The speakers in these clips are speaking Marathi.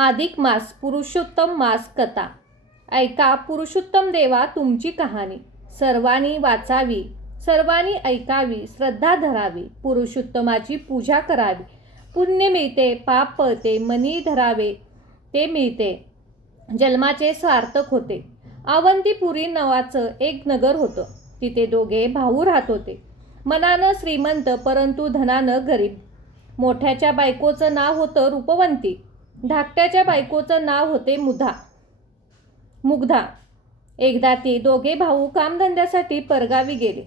अधिक मास पुरुषोत्तम मास कथा. ऐका पुरुषोत्तम देवा तुमची कहाणी. सर्वांनी वाचावी, सर्वांनी ऐकावी, श्रद्धा धरावी, पुरुषोत्तमाची पूजा करावी. पुण्य मिळते, पाप पळते, मनी धरावे ते मिळते, जन्माचे सार्थक होते. अवंतीपुरी नावाचं एक नगर होतं. तिथे दोघे भाऊ राहत होते. मनानं श्रीमंत परंतु धनानं गरीब. मोठ्याच्या बायकोचं नाव होतं रूपवंती. धाकट्याच्या बायकोचं नाव होते मुग्धा. एकदा ते दोघे भाऊ कामधंद्यासाठी परगावी गेले.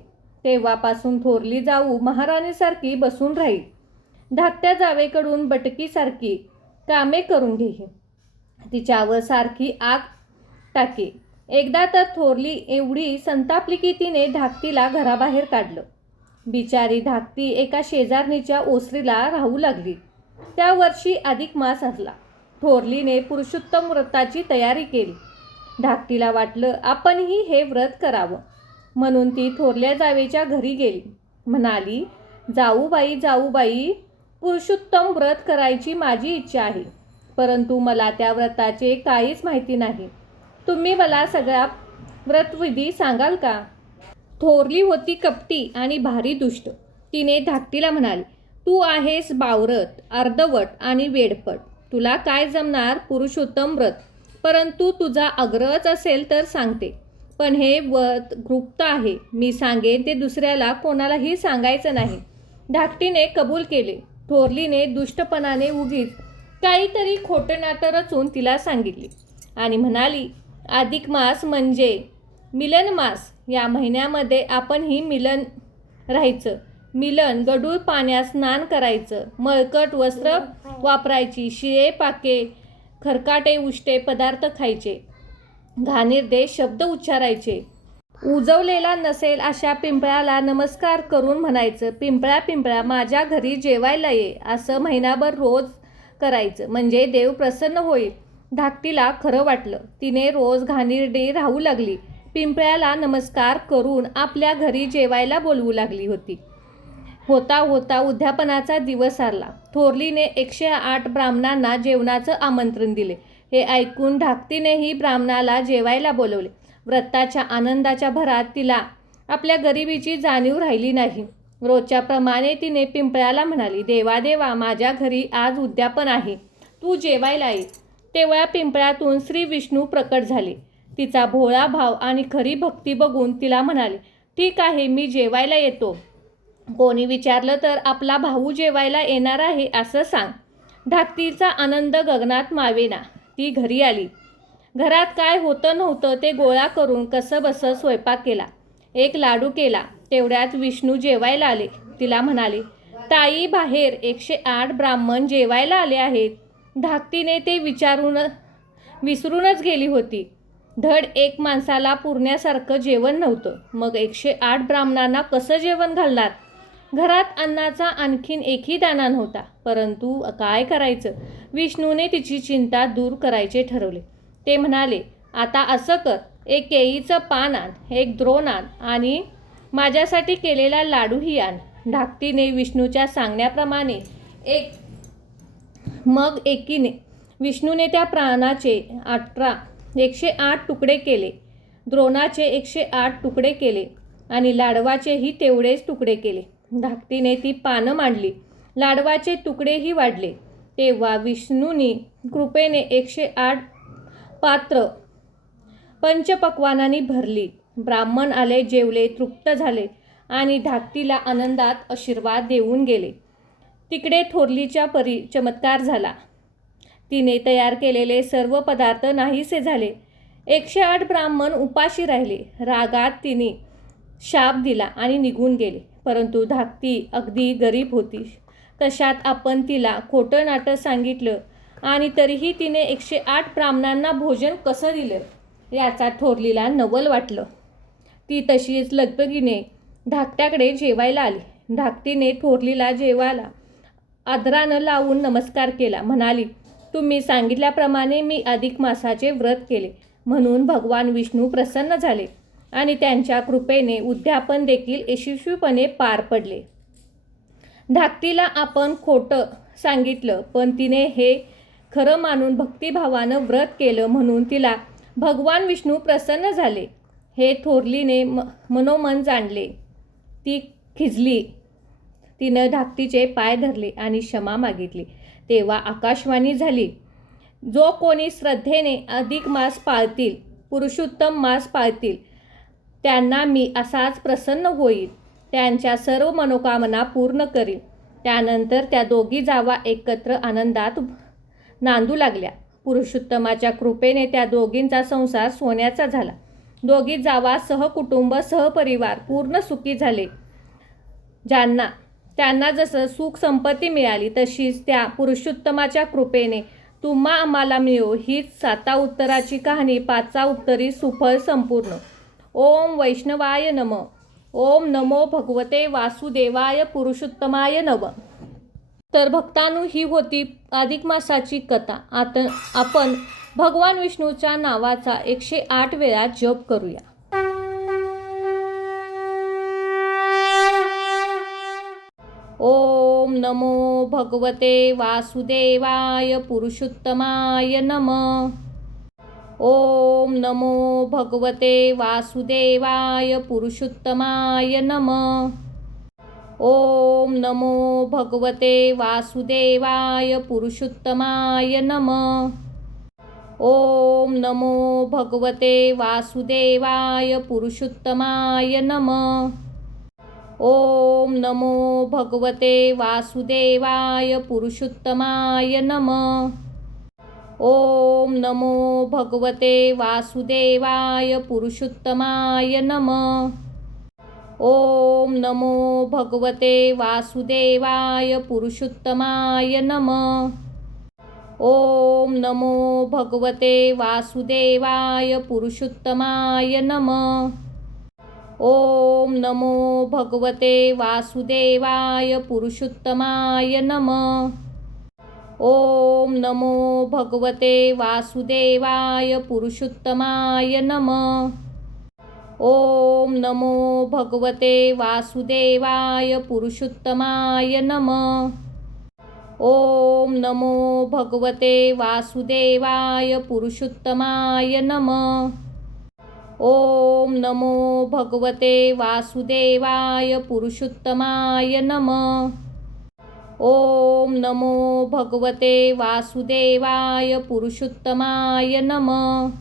तेव्हापासून थोरली जाऊ महाराणीसारखी बसून राहील. धाकट्या जावेकडून बटकीसारखी कामे करून घेई. तिच्यावर सारखी आग टाके. एकदा तर थोरली एवढी संतापली की तिने धाकटीला घराबाहेर काढलं. बिचारी धाकटी एका शेजारणीच्या ओसरीला राहू लागली. त्या वर्षी अधिक मास असला. थोरलीने पुरुषोत्तम व्रताची तयारी केली. धाकटीला वाटलं आपणही हे व्रत करावं, म्हणून ती थोरल्या जावेच्या घरी गेली. म्हणाली, जाऊबाई, पुरुषोत्तम व्रत करायची माझी इच्छा आहे, परंतु मला त्या व्रताचे काहीच माहिती नाही. तुम्ही मला सगळा व्रतविधी सांगाल का? थोरली होती कपटी आणि भारी दुष्ट. तिने धाकटीला म्हणाली, तू आहेस बावरट, अर्धवट आणि वेडपट. तुला काय जमणार पुरुषोत्तम व्रत? परंतु तुझा आग्रहच असेल तर सांगते. पण हे व्रत गुप्त आहे. मी सांगेन ते दुसऱ्याला कोणालाही सांगायचं नाही. धाकटीने कबूल केले. थोरलीने दुष्टपणाने उगीच काहीतरी खोटं नाटं रचून तिला सांगितले आणि म्हणाली, अधिक मास म्हणजे मिलन मास. या महिन्यामध्ये आपणही मिलन राहायचं. मिलन गढूळ पाण्यात स्नान करायचं, मळकट वस्त्र वापरायची, शिळे पाके खरकाटे उष्टे पदार्थ खायचे, घाणेरडे शब्द उच्चारायचे. उजवलेला नसेल अशा पिंपळाला नमस्कार करून म्हणायचं, पिंपळा माझ्या घरी जेवायला ये. असं महिनाभर रोज करायचं, म्हणजे देव प्रसन्न होईल. धाकटीला खरं वाटलं. तिने रोज घाणेरडी राहू लागली. पिंपळाला नमस्कार करून आपल्या घरी जेवायला बोलवू लागली होती. होता उद्यापनाचा दिवस आला. थोरलीने 108 ब्राह्मणांना जेवणाचं आमंत्रण दिले. हे ऐकून धाकटीनेही ब्राह्मणाला जेवायला बोलवले. व्रताच्या आनंदाच्या भरात तिला आपल्या गरिबीची जाणीव राहिली नाही. रोजच्या प्रमाणे तिने पिंपळाला म्हणाली, देवा माझ्या घरी आज उद्यापन आहे, तू जेवायला ये. तेवढ्या पिंपळातून श्री विष्णू प्रकट झाले. तिचा भोळा भाव आणि खरी भक्ती बघून तिला म्हणाले, ठीक आहे, मी जेवायला येतो. कोणी विचारलं तर आपला भाऊ जेवायला येणार आहे असं सांग. धाकटीचा आनंद गगनात मावेना. ती घरी आली. घरात काय होतं नव्हतं ते गोळा करून कसंबसं स्वयंपाक केला. एक लाडू केला. तेवढ्यात विष्णू जेवायला आले. तिला म्हणाले, ताई, बाहेर 108 ब्राह्मण जेवायला आले आहेत. धाकटीने ते विसरूनच गेली होती. धड एक माणसाला पुरण्यासारखं जेवण नव्हतं. मग 108 ब्राह्मणांना कसं जेवण घालणार? घरात अन्नाचा आणखीन एकही दाणा नव्हता. परंतु काय करायचं? विष्णूने तिची चिंता दूर करायचे ठरवले. ते म्हणाले, आता असं कर, एक केळीचं पान आण, एक द्रोण आण आणि माझ्यासाठी केलेला लाडूही आण. धाकटीने विष्णूच्या सांगण्याप्रमाणे एकीने विष्णूने त्या प्राणाचे 108 तुकडे केले, द्रोणाचे 108 तुकडे केले आणि लाडवाचेही तेवढेच तुकडे केले. धाकटीने ती पानं मांडली. लाडवाचे तुकडेही वाढले. तेव्हा विष्णूनी कृपेने 108 पात्र पंचपक्वानांनी भरली. ब्राह्मण आले, जेवले, तृप्त झाले आणि धाकटीला आनंदात आशीर्वाद देऊन गेले. तिकडे थोरलीच्या परी चमत्कार झाला. तिने तयार केलेले सर्व पदार्थ नाहीसे झाले. 108 ब्राह्मण उपाशी राहिले. रागात तिने शाप दिला आणि निघून गेले. परंतु धाकटी अगदी गरीब होती. तशात आपण तिला खोटं नाटं सांगितलं आणि तरीही तिने 108 ब्राह्मणांना भोजन कसं दिलं याचा थोरलीला नवल वाटलं. ती तशीच लगबगीने धाकट्याकडे जेवायला आली. धाकटीने थोरलीला जेवायला आदरानं लावून नमस्कार केला. म्हणाली, तुम्ही सांगितल्याप्रमाणे मी अधिक मासाचे व्रत केले, म्हणून भगवान विष्णू प्रसन्न झाले आणि त्यांच्या कृपेने उद्यापन देखील यशस्वीपणे पार पडले. धाकटीला आपण खोटं सांगितलं, पण तिने हे खरं मानून भक्तिभावानं व्रत केलं म्हणून तिला भगवान विष्णू प्रसन्न झाले हे थोरलीने मनोमन जाणले. ती खिजली. तिनं धाकटीचे पाय धरले आणि क्षमा मागितली. तेव्हा आकाशवाणी झाली, जो कोणी श्रद्धेने अधिक मास पाळतील, पुरुषोत्तम मास पाळतील, त्यांना मी असाच प्रसन्न होईल, त्यांच्या सर्व मनोकामना पूर्ण करीन. त्यानंतर त्या दोघी जावा एकत्र आनंदात नांदू लागल्या. पुरुषोत्तमाच्या कृपेने त्या दोघींचा संसार सोन्याचा झाला. दोघी जावा सहकुटुंब सहपरिवार पूर्ण सुखी झाले. त्यांना जसं सुख संपत्ती मिळाली तशीच त्या पुरुषोत्तमाच्या कृपेने तुम्हा आम्हाला मिळो. हीच 7 उत्तराची कहाणी 5 उत्तरी सुफल संपूर्ण. ओम वैष्णवाय नमः. ओम नमो भगवते वासुदेवाय पुरुषोत्तमाय नमः. तर भक्तांनो, ही होती अधिक मासाची कथा. आता आपण भगवान विष्णूच्या नावाचा 108 वेळा जप करूया. ओम नमो भगवते वासुदेवाय पुरुषोत्तमाय नमः. ओम नमो भगवते वासुदेवाय पुरुषोत्तमाय नमः. ओम नमो भगवते वासुदेवाय पुरुषोत्तमाय नमः. ओम नमो भगवते वासुदेवाय पुरुषोत्तमाय नमः. ओम नमो भगवते वासुदेवाय पुरुषोत्तमाय नमः. ओम नमो भगवते वासुदेवाय पुरुषोत्तमाय नमः. ओम नमो भगवते वासुदेवाय पुरुषोत्तमाय नमः. ओम नमो भगवते वासुदेवाय पुरुषोत्तमाय नमः. ओम नमो भगवते वासुदेवाय पुरुषोत्तमाय नमः. ओम नमो भगवते वासुदेवाय पुरुषोत्तमाय नमः. ओम नमो भगवते वासुदेवाय पुरुषोत्तमाय नमः. ओम नमो भगवते वासुदेवाय पुरुषोत्तमाय नमः. ओम नमो भगवते वासुदेवाय पुरुषोत्तमाय नमः. ओम नमो भगवते वासुदेवाय पुरुषोत्तमाय नमः.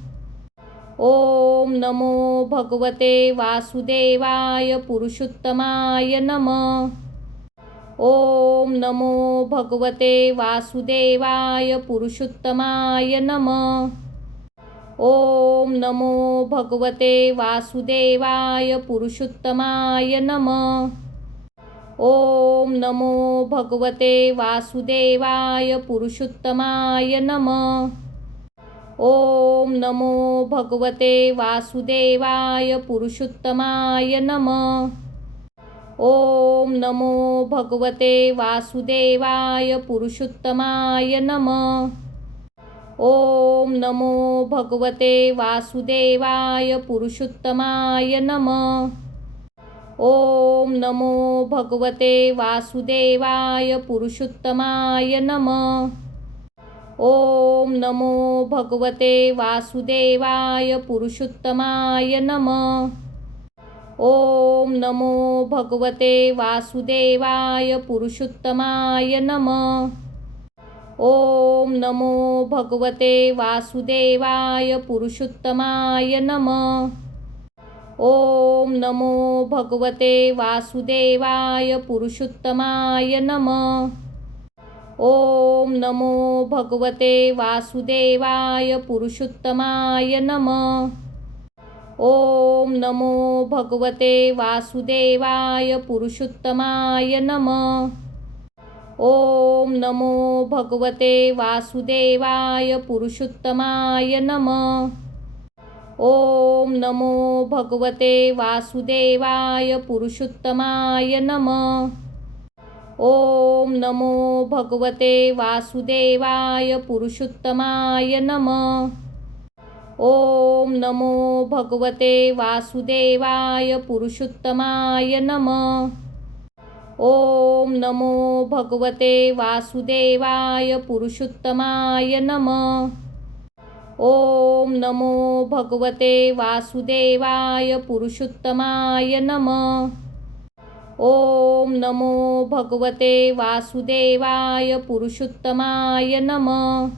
ओम नमो भगवते वासुदेवाय पुरुषोत्तमाय नमः. ओम नमो भगवते वासुदेवाय पुरुषोत्तमाय नमः. ओम नमो भगवते वासुदेवाय पुरुषोत्तमाय नमः. ओम नमो भगवते वासुदेवाय पुरुषोत्तमाय नमः. ओम नमो भगवते वासुदेवाय पुरुषोत्तमाय नमः. ओम नमो भगवते वासुदेवाय पुरुषोत्तमाय नमः. ओम नमो भगवते वासुदेवाय पुरुषोत्तमाय नमः. ओम नमो भगवते वासुदेवाय पुरुषोत्तमाय नमः. ओम नमो भगवते वासुदेवाय पुरुषोत्तमाय नमः. ओम नमो भगवते वासुदेवाय पुरुषोत्तमाय नमः. ओम नमो भगवते वासुदेवाय पुरुषोत्तमाय नमः. ओम नमो भगवते वासुदेवाय पुरुषोत्तमाय नमः. ओम नमो भगवते वासुदेवाय पुरुषोत्तमाय नमः. ओम नमो भगवते वासुदेवाय पुरुषोत्तमाय नमः. ओम नमो भगवते वासुदेवाय पुरुषोत्तमाय नमः. ओम नमो भगवते वासुदेवाय पुरुषोत्तमाय नमः. ओम नमो भगवते वासुदेवाय पुरुषोत्तमाय नमः. ओम नमो भगवते वासुदेवाय पुरुषोत्तमाय नमः. ओम नमो भगवते वासुदेवाय पुरुषोत्तमाय नमः। ओम नमो भगवते वासुदेवाय पुरुषोत्तमाय नमः। ओम नमो भगवते वासुदेवाय पुरुषोत्तमाय नमः।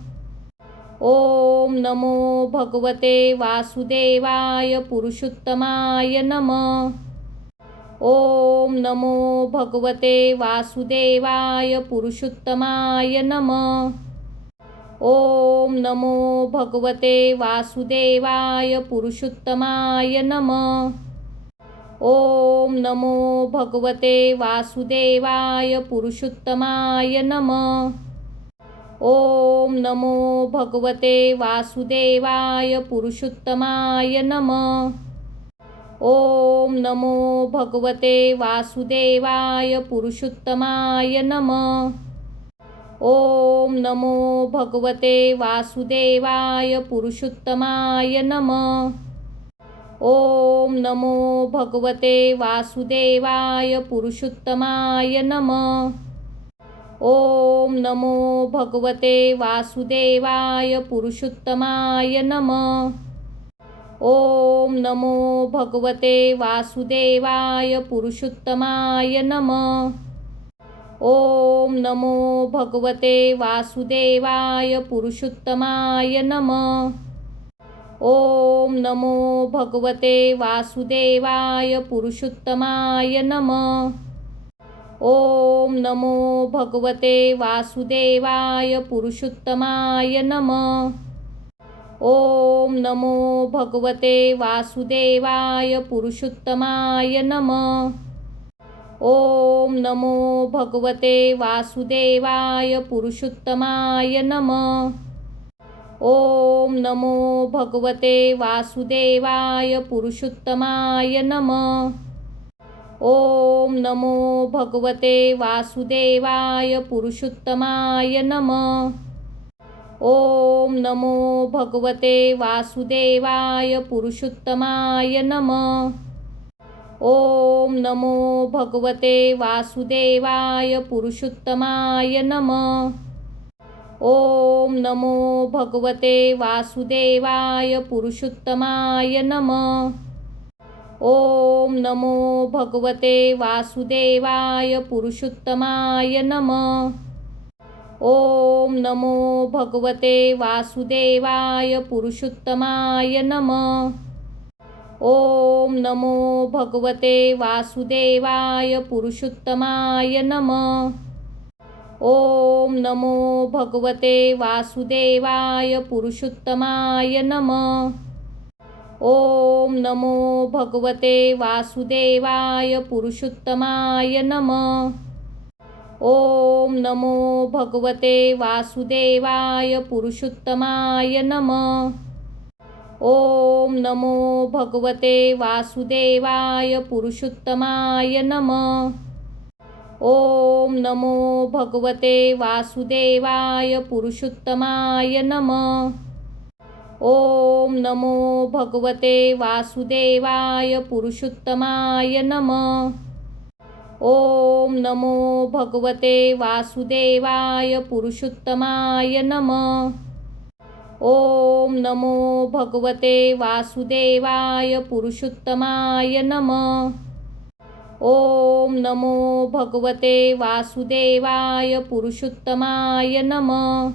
ओम नमो भगवते वासुदेवाय पुरुषोत्तमाय नमः। ओम नमो भगवते वासुदेवाय पुरुषोत्तमाय नमः। ओम नमो भगवते वासुदेवाय पुरुषोत्तमाय नमः। ओम नमो भगवते वासुदेवाय पुरुषोत्तमाय नमः। ओम नमो भगवते वासुदेवाय पुरुषोत्तमाय नमः। ओम नमो भगवते वासुदेवाय पुरुषोत्तमाय नमः। ओम नमो भगवते वासुदेवाय पुरुषोत्तमाय नमः। ओम नमो भगवते वासुदेवाय पुरुषोत्तमाय नमः। ओम नमो भगवते वासुदेवाय पुरुषोत्तमाय नमः। ओम नमो भगवते वासुदेवाय पुरुषोत्तमाय नमः। ओम नमो भगवते वासुदेवाय पुरुषोत्तमाय नमः। ओम नमो भगवते वासुदेवाय पुरुषोत्तमाय नमः। ओम नमो भगवते वासुदेवाय पुरुषोत्तमाय नमः। ओम नमो भगवते वासुदेवाय पुरुषोत्तमाय नमः। ओम नमो भगवते वासुदेवाय पुरुषोत्तमाय नमः। ओम नमो भगवते वासुदेवाय पुरुषोत्तमाय नमः। ओम नमो भगवते वासुदेवाय पुरुषोत्तमाय नमः। ओम नमो भगवते वासुदेवाय पुरुषोत्तमाय नमः। ओम नमो भगवते वासुदेवाय पुरुषोत्तमाय नमः। ओम नमो भगवते वासुदेवाय पुरुषोत्तमाय नमः। ओम नमो भगवते वासुदेवाय पुरुषोत्तमाय नमः। ओम नमो भगवते वासुदेवाय पुरुषोत्तमाय नमः। ओम नमो भगवते वासुदेवाय पुरुषोत्तमाय नमः। ओम नमो भगवते वासुदेवाय पुरुषोत्तमाय नमः। ओम नमो भगवते वासुदेवाय पुरुषोत्तमाय नमः। ओम नमो भगवते वासुदेवाय पुरुषोत्तमाय नमः। ओम नमो भगवते वासुदेवाय पुरुषोत्तमाय नमः। ओम नमो भगवते वासुदेवाय पुरुषोत्तमाय नमः। ओम नमो भगवते वासुदेवाय पुरुषोत्तमाय नमः। ओम नमो भगवते वासुदेवाय पुरुषोत्तमाय नमः। ओम नमो भगवते वासुदेवाय पुरुषोत्तमाय नमः। ओम नमो भगवते वासुदेवाय पुरुषोत्तमाय नमः।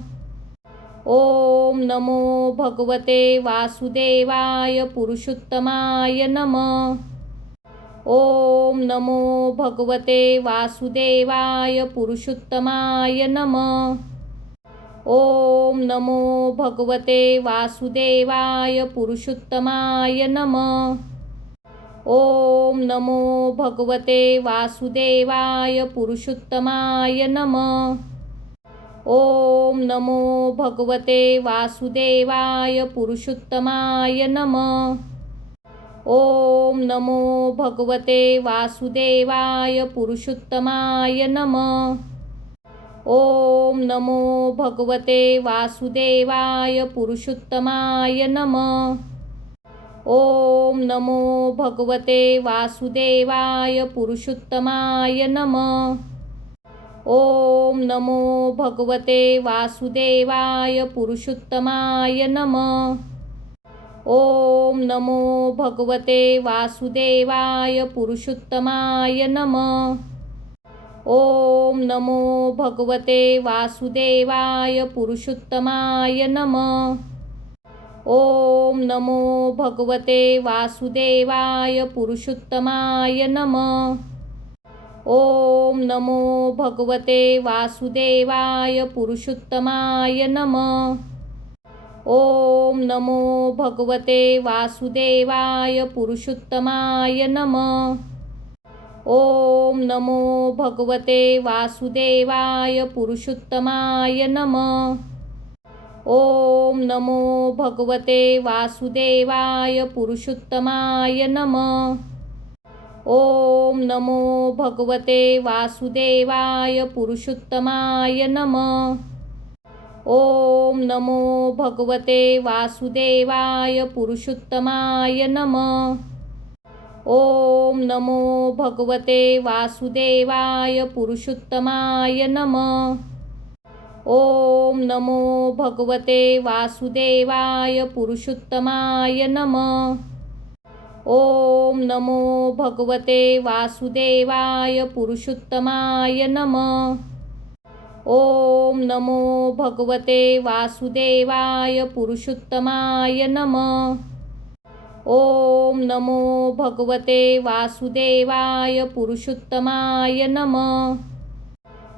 ओम नमो भगवते वासुदेवाय पुरुषोत्तमाय नमः। ओम नमो भगवते वासुदेवाय पुरुषोत्तमाय नमः। ओम नमो भगवते वासुदेवाय पुरुषोत्तमाय नमः। ओम नमो भगवते वासुदेवाय पुरुषोत्तमाय नमः। ओम नमो भगवते वासुदेवाय पुरुषोत्तमाय नमः। ओम नमो भगवते वासुदेवाय पुरुषोत्तमाय नमः। ओम नमो भगवते वासुदेवाय पुरुषोत्तमाय नमः। ओम नमो भगवते वासुदेवाय पुरुषोत्तमाय नमः। ओम नमो भगवते वासुदेवाय पुरुषोत्तमाय नमः। ओम नमो भगवते वासुदेवाय पुरुषोत्तमाय नमः। ओम नमो भगवते वासुदेवाय पुरुषोत्तमाय नमः। ओम नमो भगवते वासुदेवाय पुरुषोत्तमाय नमः। ओम नमो भगवते वासुदेवाय पुरुषोत्तमाय नमः। ओम नमो भगवते वासुदेवाय पुरुषोत्तमाय नमः। ओम नमो भगवते वासुदेवाय पुरुषोत्तमाय नमः। ओम नमो भगवते वासुदेवाय पुरुषोत्तमाय नमः। ओम नमो भगवते वासुदेवाय पुरुषोत्तमाय नमः। ओम नमो भगवते वासुदेवाय पुरुषोत्तमाय नमः। ओम नमो भगवते वासुदेवाय पुरुषोत्तमाय नमः। ओम नमो भगवते वासुदेवाय पुरुषोत्तमाय नमः। ओम नमो भगवते वासुदेवाय पुरुषोत्तमाय नमः। ओम नमो भगवते वासुदेवाय पुरुषोत्तमाय नमः। ओम नमो भगवते वासुदेवाय पुरुषोत्तमाय नमः।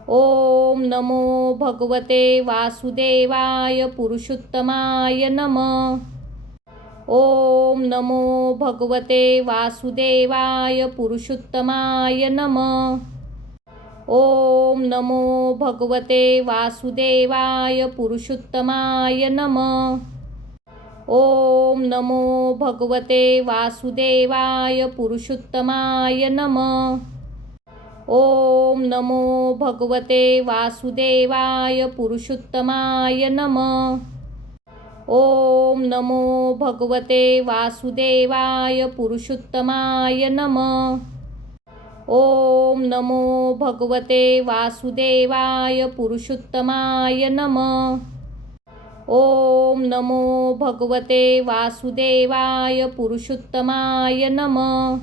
ओम नमो भगवते वासुदेवाय पुरुषोत्तमाय नमः। ओम नमो भगवते वासुदेवाय पुरुषोत्तमाय नमः। ओम नमो भगवते वासुदेवाय पुरुषोत्तमाय नमः। ओम नमो भगवते वासुदेवाय पुरुषोत्तमाय नमः। ओम नमो भगवते वासुदेवाय पुरुषोत्तमाय नमः। ओम नमो भगवते वासुदेवाय पुरुषोत्तमाय नमः। ओम नमो भगवते वासुदेवाय पुरुषोत्तमाय नमः। ओम नमो भगवते वासुदेवाय पुरुषोत्तमाय नमः।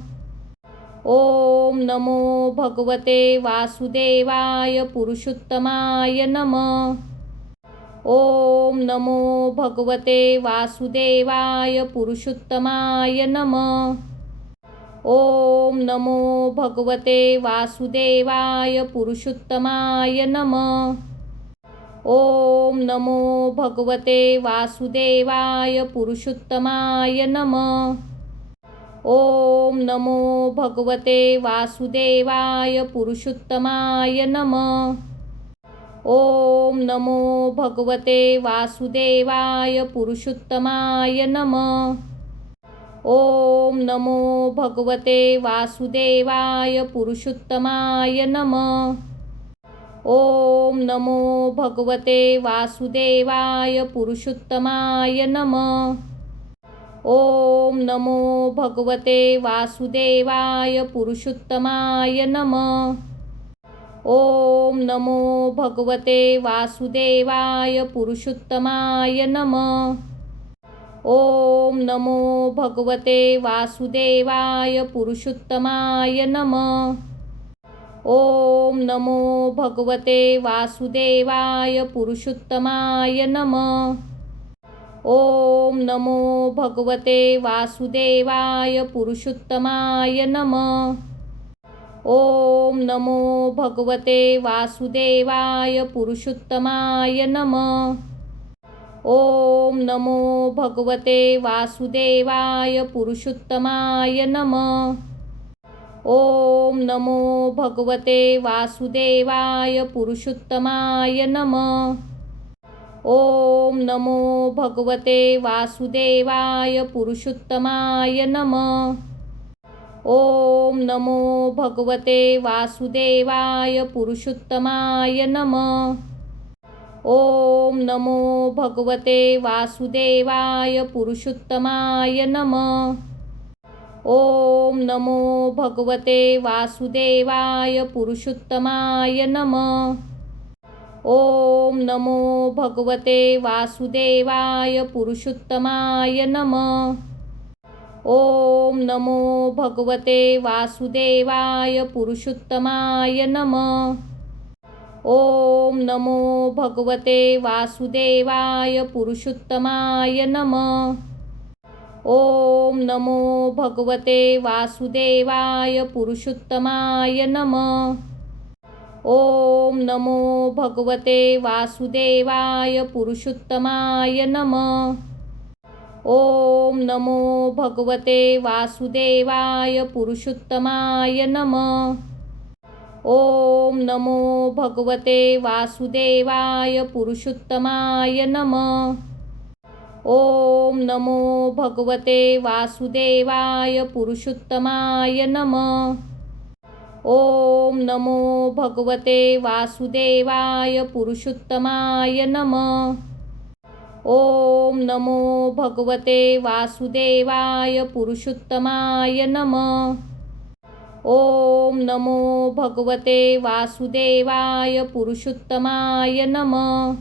ओम नमो भगवते वासुदेवाय पुरुषोत्तमाय नमः। ओम नमो भगवते वासुदेवाय पुरुषोत्तमाय नमः। ओम नमो भगवते वासुदेवाय पुरुषोत्तमाय नमः। ओम नमो भगवते वासुदेवाय पुरुषोत्तमाय नमः। ओम नमो भगवते वासुदेवाय पुरुषोत्तमाय नमः। ओम नमो भगवते वासुदेवाय पुरुषोत्तमाय नमः। ओम नमो भगवते वासुदेवाय पुरुषोत्तमाय नमः। ओम नमो भगवते वासुदेवाय पुरुषोत्तमाय नमः। ओम नमो भगवते वासुदेवाय पुरुषोत्तमाय नमः। ओम नमो भगवते वासुदेवाय पुरुषोत्तमाय नमः। ओम नमो भगवते वासुदेवाय पुरुषोत्तमाय नमः। ओम नमो भगवते वासुदेवाय पुरुषोत्तमाय नमः। ओम नमो भगवते वासुदेवाय पुरुषोत्तमाय नमः। ओम नमो भगवते वासुदेवाय पुरुषोत्तमाय नमः। ओम नमो भगवते वासुदेवाय पुरुषोत्तमाय नमः। ओम नमो भगवते वासुदेवाय पुरुषोत्तमाय नमः। ओम नमो भगवते वासुदेवाय पुरुषोत्तमाय नमः। ओम नमो भगवते वासुदेवाय पुरुषोत्तमाय नमः। ओम नमो भगवते वासुदेवाय पुरुषोत्तमाय नमः। ओम नमो भगवते वासुदेवाय पुरुषोत्तमाय नमः। ओम नमो भगवते वासुदेवाय पुरुषोत्तमाय नमः। ओम नमो भगवते वासुदेवाय पुरुषोत्तमाय नमः। ओम नमो भगवते वासुदेवाय पुरुषोत्तमाय नमः। ओम नमो भगवते वासुदेवाय पुरुषोत्तमाय नमः। ओम नमो भगवते वासुदेवाय पुरुषोत्तमाय नमः। ओम नमो भगवते वासुदेवाय पुरुषोत्तमाय नमः। ओम नमो भगवते वासुदेवाय पुरुषोत्तमाय नमः। ओम नमो भगवते वासुदेवाय पुरुषोत्तमाय नमः। ओम नमो भगवते वासुदेवाय पुरुषोत्तमाय नमः। ओम नमो भगवते वासुदेवाय पुरुषोत्तमाय नमः। ओम नमो भगवते वासुदेवाय पुरुषोत्तमाय नमः।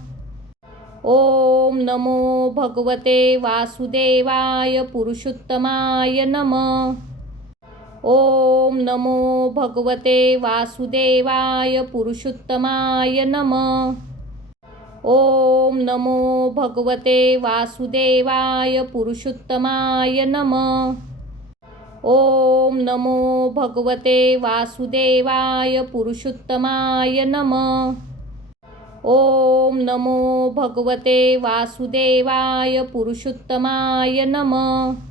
ओम नमो भगवते वासुदेवाय पुरुषोत्तमाय नमः। ओम नमो भगवते वासुदेवाय पुरुषोत्तमाय नमः। ओम नमो भगवते वासुदेवाय पुरुषोत्तमाय नमः। ओम नमो भगवते वासुदेवाय पुरुषोत्तमाय नमः। ओम नमो भगवते वासुदेवाय पुरुषोत्तमाय नमः।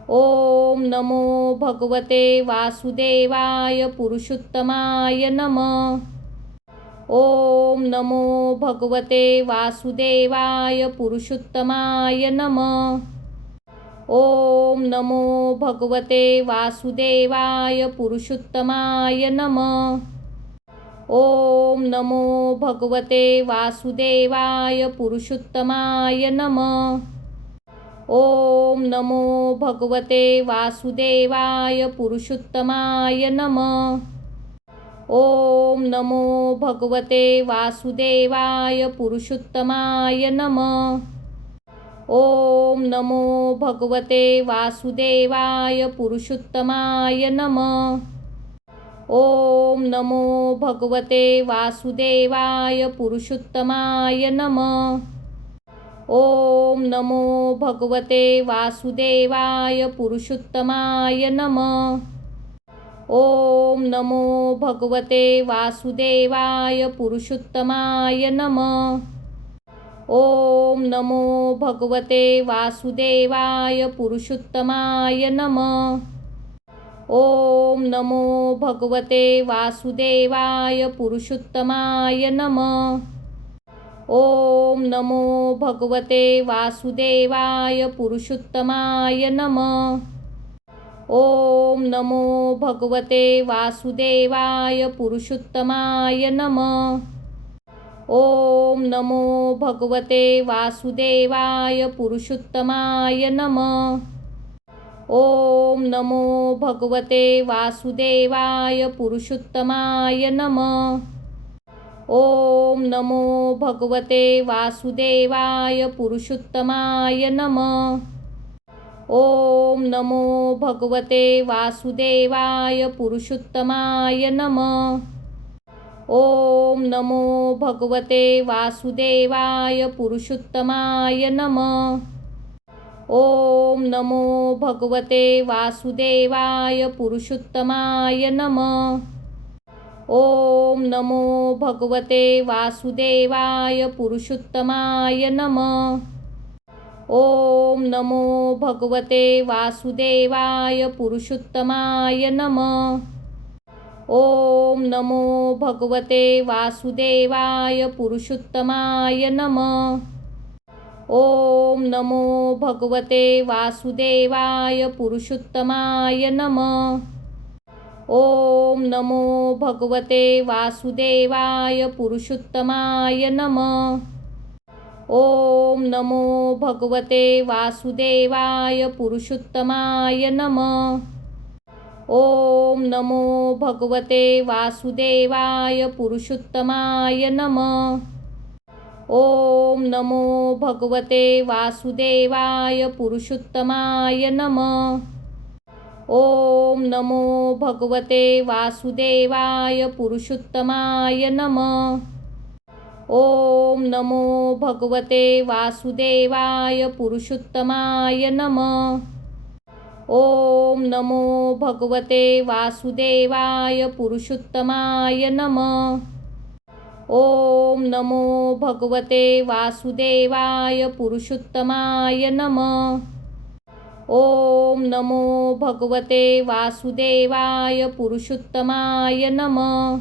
ओम नमो भगवते वासुदेवाय पुरुषोत्तमाय नमः। ओम नमो भगवते वासुदेवाय पुरुषोत्तमाय नमः। ओम नमो भगवते वासुदेवाय पुरुषोत्तमाय नमः। ओम नमो भगवते वासुदेवाय पुरुषोत्तमाय नमः। ओम नमो भगवते वासुदेवाय पुरुषोत्तमाय नमः। ओम नमो भगवते वासुदेवाय पुरुषोत्तमाय नमः। ओम नमो भगवते वासुदेवाय पुरुषोत्तमाय नमः। ओम नमो भगवते वासुदेवाय पुरुषोत्तमाय नमः। ओम नमो भगवते वासुदेवाय पुरुषोत्तमाय नमः। ओम नमो भगवते वासुदेवाय पुरुषोत्तमाय नमः। ओम नमो भगवते वासुदेवाय पुरुषोत्तमाय नमः। ओम नमो भगवते वासुदेवाय पुरुषोत्तमाय नमः। ओम नमो भगवते वासुदेवाय पुरुषोत्तमाय नमः। ओम नमो भगवते वासुदेवाय पुरुषोत्तमाय नमः। ओम नमो भगवते वासुदेवाय पुरुषोत्तमाय नमः। ओम नमो भगवते वासुदेवाय पुरुषोत्तमाय नमः। ओम नमो भगवते वासुदेवाय पुरुषोत्तमाय नमः। ओम नमो भगवते वासुदेवाय पुरुषोत्तमाय नमः। ओम नमो भगवते वासुदेवाय पुरुषोत्तमाय नमः। ओम नमो भगवते वासुदेवाय पुरुषोत्तमाय नमः। ओम नमो भगवते वासुदेवाय पुरुषोत्तमाय नमः। ओम नमो भगवते वासुदेवाय पुरुषोत्तमाय नमः। ओम नमो भगवते वासुदेवाय पुरुषोत्तमाय नमः। ओम नमो भगवते वासुदेवाय पुरुषोत्तमाय नमः। ओम नमो भगवते वासुदेवाय पुरुषोत्तमाय नमः। ओम नमो भगवते वासुदेवाय पुरुषोत्तमाय नमः। ओम नमो भगवते वासुदेवाय पुरुषोत्तमाय नमः। ओम नमो भगवते वासुदेवाय पुरुषोत्तमाय नमः। ओम नमो भगवते वासुदेवाय पुरुषोत्तमाय नमः। ओम नमो भगवते वासुदेवाय पुरुषोत्तमाय नमः। ओम नमो भगवते वासुदेवाय पुरुषोत्तमाय नमः। ओम नमो भगवते वासुदेवाय पुरुषोत्तमाय नमः। ओम नमो भगवते वासुदेवाय पुरुषोत्तमाय नमः।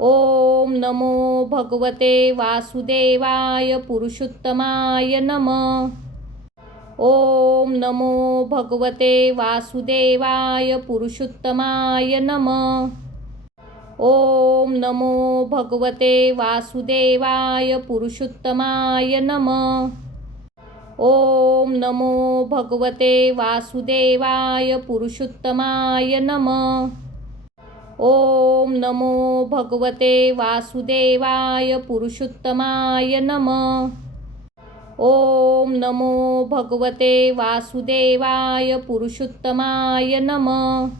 ओम नमो भगवते वासुदेवाय पुरुषोत्तमाय नमः। ओम नमो भगवते वासुदेवाय पुरुषोत्तमाय नमः। ओम नमो भगवते वासुदेवाय पुरुषोत्तमाय नमः। ओम नमो भगवते वासुदेवाय पुरुषोत्तमाय नमः। ओम नमो भगवते वासुदेवाय पुरुषोत्तमाय नमः। ओम नमो भगवते वासुदेवाय पुरुषोत्तमाय नमः।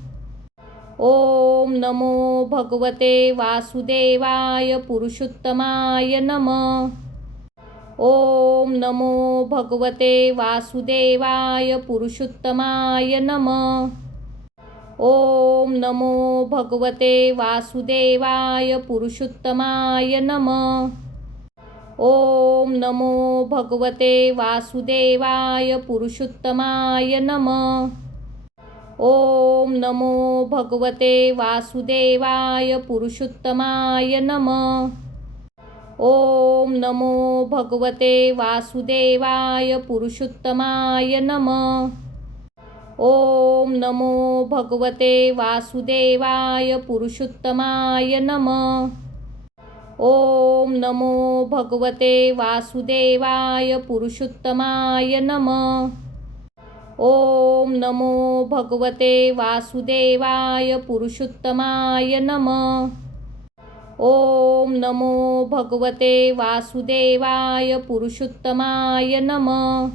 ओम नमो भगवते वासुदेवाय पुरुषोत्तमाय नमः। ओम नमो भगवते वासुदेवाय पुरुषोत्तमाय नमः। ओम नमो भगवते वासुदेवाय पुरुषोत्तमाय नमः। ओम नमो भगवते वासुदेवाय पुरुषोत्तमाय नमः। ओम नमो भगवते वासुदेवाय पुरुषोत्तमाय नमः। ओम नमो भगवते वासुदेवाय पुरुषोत्तमाय नमः। ओम नमो भगवते वासुदेवाय पुरुषोत्तमाय नमः। ओम नमो भगवते वासुदेवाय पुरुषोत्तमाय नमः। ओम नमो भगवते वासुदेवाय पुरुषोत्तमाय नमः। ओम नमो भगवते वासुदेवाय पुरुषोत्तमाय नमः।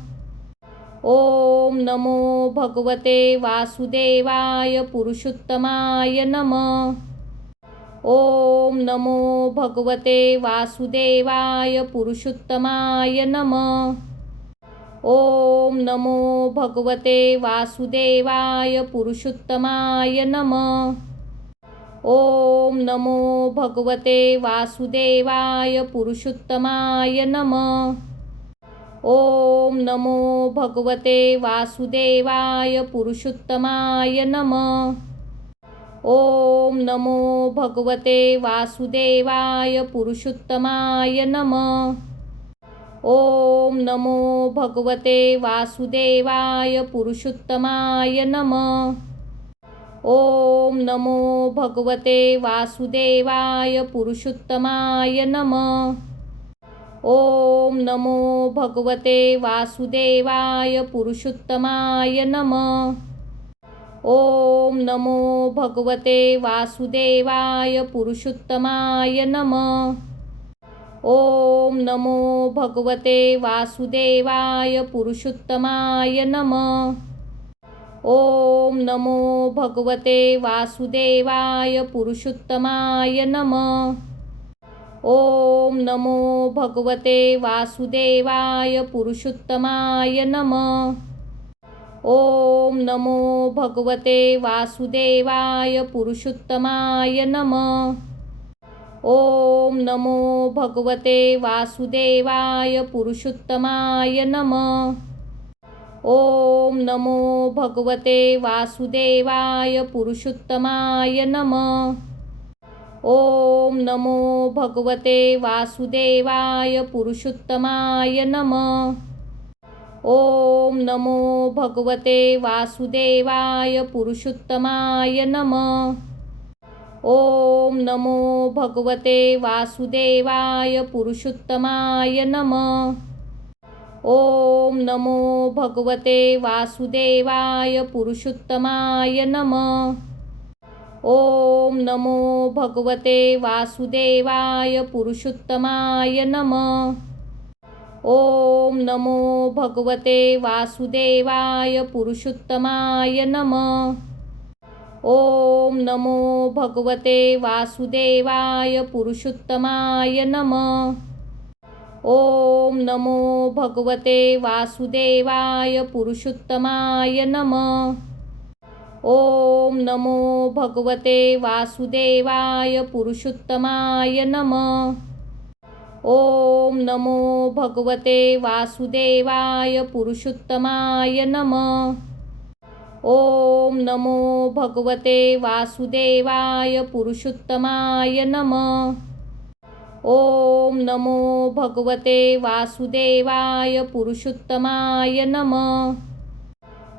ओम नमो भगवते वासुदेवाय पुरुषोत्तमाय नमः। ओम नमो भगवते वासुदेवाय पुरुषोत्तमाय नमः। ओम नमो भगवते वासुदेवाय पुरुषोत्तमाय नमः। ओम नमो भगवते वासुदेवाय पुरुषोत्तमाय नमः। ओम नमो भगवते वासुदेवाय पुरुषोत्तमाय नमः। ओम नमो भगवते वासुदेवाय पुरुषोत्तमाय नमः। ओम नमो भगवते वासुदेवाय पुरुषोत्तमाय नमः। ओम नमो भगवते वासुदेवाय पुरुषोत्तमाय नमः। ओम नमो भगवते वासुदेवाय पुरुषोत्तमाय नमः। ओम नमो भगवते वासुदेवाय पुरुषोत्तमाय नमः। ओम नमो भगवते वासुदेवाय पुरुषोत्तमाय नमः। ओम नमो भगवते वासुदेवाय पुरुषोत्तमाय नमः। ओम नमो भगवते वासुदेवाय पुरुषोत्तमाय नमः। ओम नमो भगवते वासुदेवाय पुरुषोत्तमाय नमः। ओम नमो भगवते वासुदेवाय पुरुषोत्तमाय नमः। ओम नमो भगवते वासुदेवाय पुरुषोत्तमाय नमः। ओम नमो भगवते वासुदेवाय पुरुषोत्तमाय नमः। ओम नमो भगवते वासुदेवाय पुरुषोत्तमाय नमः. ओम नमो भगवते वासुदेवाय पुरुषोत्तमाय नमः. ओम नमो भगवते वासुदेवाय पुरुषोत्तमाय नमः. ओम नमो भगवते वासुदेवाय पुरुषोत्तमाय नमः. ओम नमो भगवते वासुदेवाय पुरुषोत्तमाय नमः. ओम नमो भगवते वासुदेवाय पुरुषोत्तमाय नमः. ओम नमो भगवते वासुदेवाय पुरुषोत्तमाय नमः. ओम नमो भगवते वासुदेवाय पुरुषोत्तमाय नमः. ओम नमो भगवते वासुदेवाय पुरुषोत्तमाय नमः. ओम नमो भगवते वासुदेवाय पुरुषोत्तमाय नमः. ओम नमो भगवते वासुदेवाय पुरुषोत्तमाय नमः.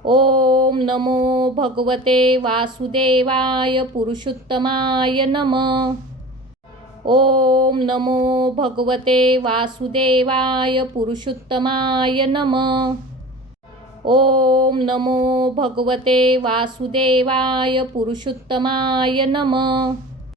ओम नमो भगवते वासुदेवाय पुरुषोत्तमाय नमः. ओम नमो भगवते वासुदेवाय पुरुषोत्तमाय नमः. ओम नमो भगवते वासुदेवाय पुरुषोत्तमाय नमः.